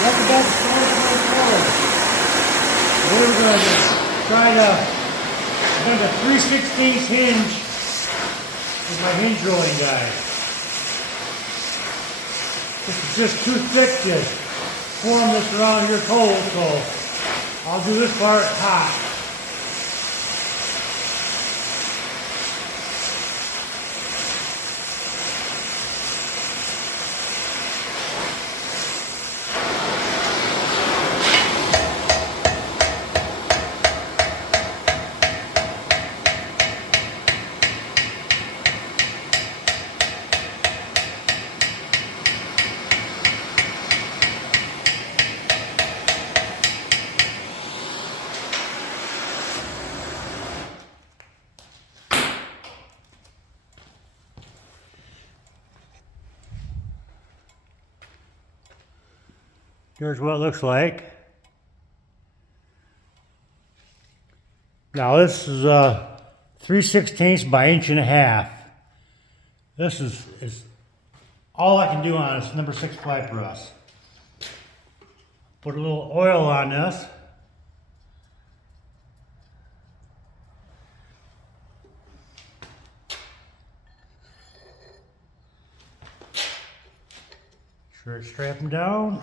Welcome back to Stoney Point Forge. Today we're going to try a 3/16 hinge with my hinge rolling guide. This is just too thick to form this around here cold, so I'll do this part hot. Here's what it looks like. Now this is 3/16 by 1.5 inches. This is all I can do on this number 6 ply press. Put a little oil on this. Sure it's strapping down.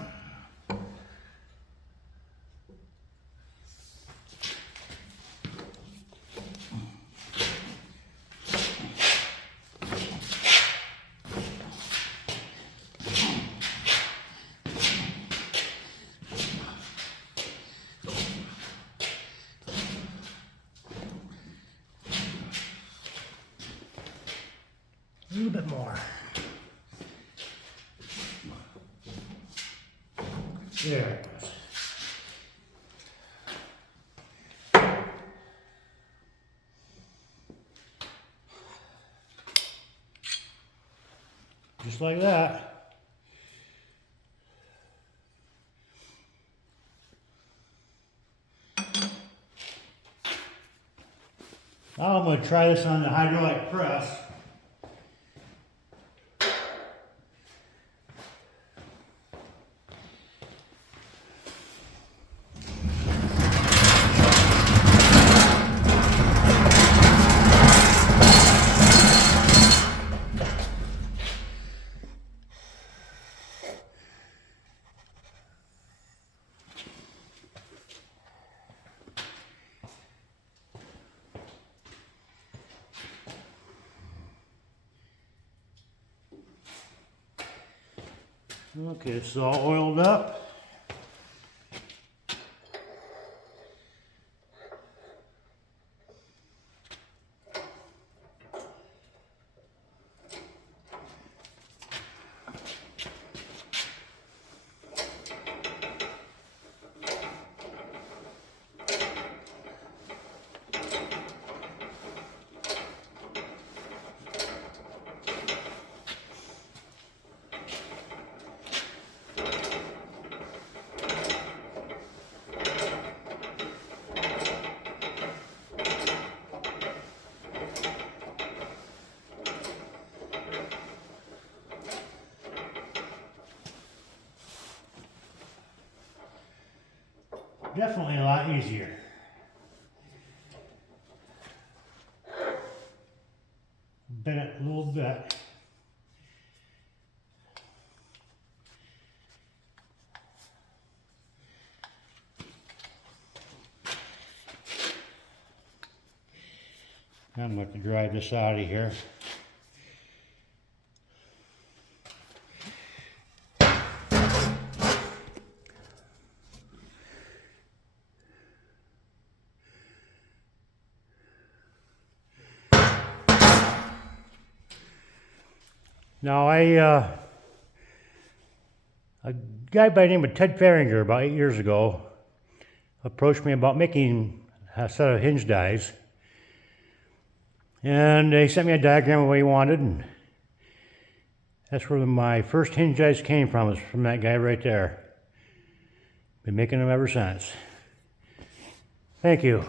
A little bit more. There it goes. Just like that. Now I'm going to try this on the hydraulic press. Okay, it's all oiled up. Definitely a lot easier. Bend it a little bit. I'm going to drive this out of here. Now a guy by the name of Ted Farringer about 8 years ago approached me about making a set of hinge dies. And he sent me a diagram of what he wanted, and that's where my first hinge dies came from, is from that guy right there. Been making them ever since. Thank you.